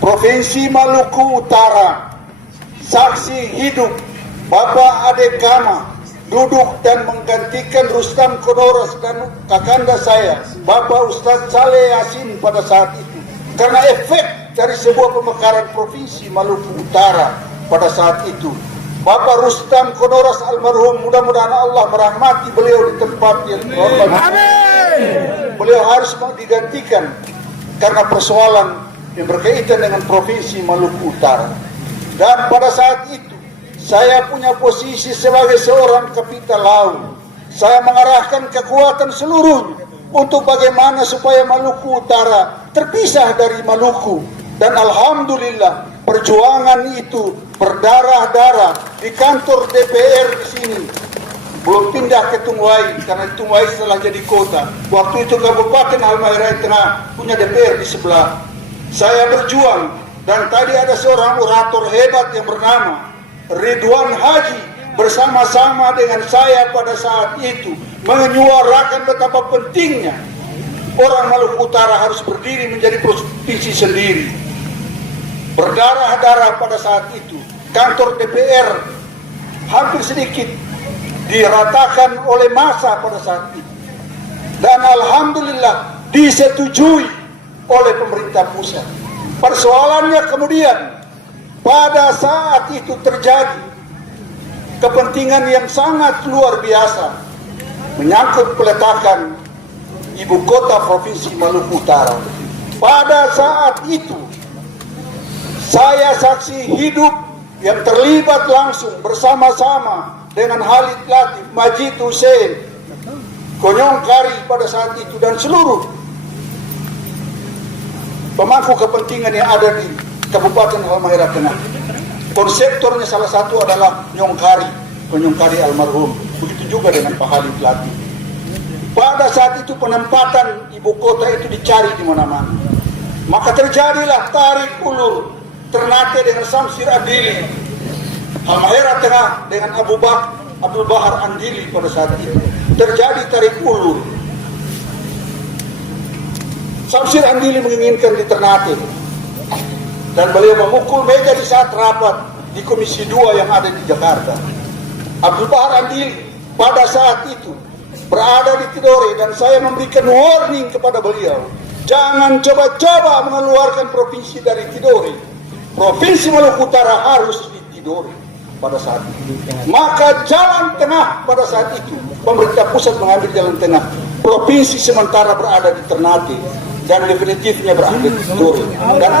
Provinsi Maluku Utara, saksi hidup Bapak Ade Gama duduk dan menggantikan Rustam Konoros dan kakanda saya, Bapak Ustadz Saleh Yasin pada saat itu. Karena efek dari sebuah pemekaran Provinsi Maluku Utara pada saat itu. Bapak Rustam Konoros almarhum, mudah-mudahan Allah merahmati beliau di tempat yang terhormat. Beliau harus digantikan karena persoalan yang berkaitan dengan Provinsi Maluku Utara. Dan pada saat itu saya punya posisi sebagai seorang kapital laut. Saya mengarahkan kekuatan seluruhnya untuk bagaimana supaya Maluku Utara terpisah dari Maluku. Dan alhamdulillah perjuangan itu berdarah-darah di kantor DPR di sini. Belum pindah ke Tungwai karena Tungwai setelah jadi kota. Waktu itu Kabupaten Halmahera Tengah punya DPR di sebelah. Saya berjuang dan tadi ada seorang orator hebat yang bernama Ridwan Haji bersama-sama dengan saya pada saat itu menyuarakan betapa pentingnya orang Maluku Utara harus berdiri menjadi provinsi sendiri. Berdarah-darah pada saat itu. Kantor DPR hampir sedikit diratakan oleh massa pada saat itu. Dan alhamdulillah disetujui oleh pemerintah pusat. Persoalannya kemudian pada saat itu terjadi kepentingan yang sangat luar biasa menyangkut peletakan ibu kota Provinsi Maluku Utara. Pada saat itu saya saksi hidup yang terlibat langsung bersama-sama dengan Halid Latif, Majid Hussein, Konyong Kari pada saat itu dan seluruh pemangku kepentingan yang ada di Kabupaten Halmahera Tengah. Konseptornya salah satu adalah Konyong Kari almarhum. Begitu juga dengan Pak Halid Latif. Pada saat itu penempatan ibu kota itu dicari di mana-mana. Maka terjadilah tarik ulur Ternate dengan Samsir Andili, Halmahera Tengah dengan Abdul Bahar Andili pada saat itu. Terjadi tarik ulur. Samsir Andili menginginkan di Ternate dan beliau memukul meja di saat rapat di Komisi 2 yang ada di Jakarta. Abdul Bahar Andili pada saat itu berada di Tidore dan saya memberikan warning kepada beliau, jangan coba-coba mengeluarkan provinsi dari Tidore. Provinsi Maluku Utara harus di Tidore pada saat itu. Maka jalan tengah pada saat itu pemerintah pusat mengambil jalan tengah. Provinsi sementara berada di Ternate dan definitifnya berada di Tidore. Dan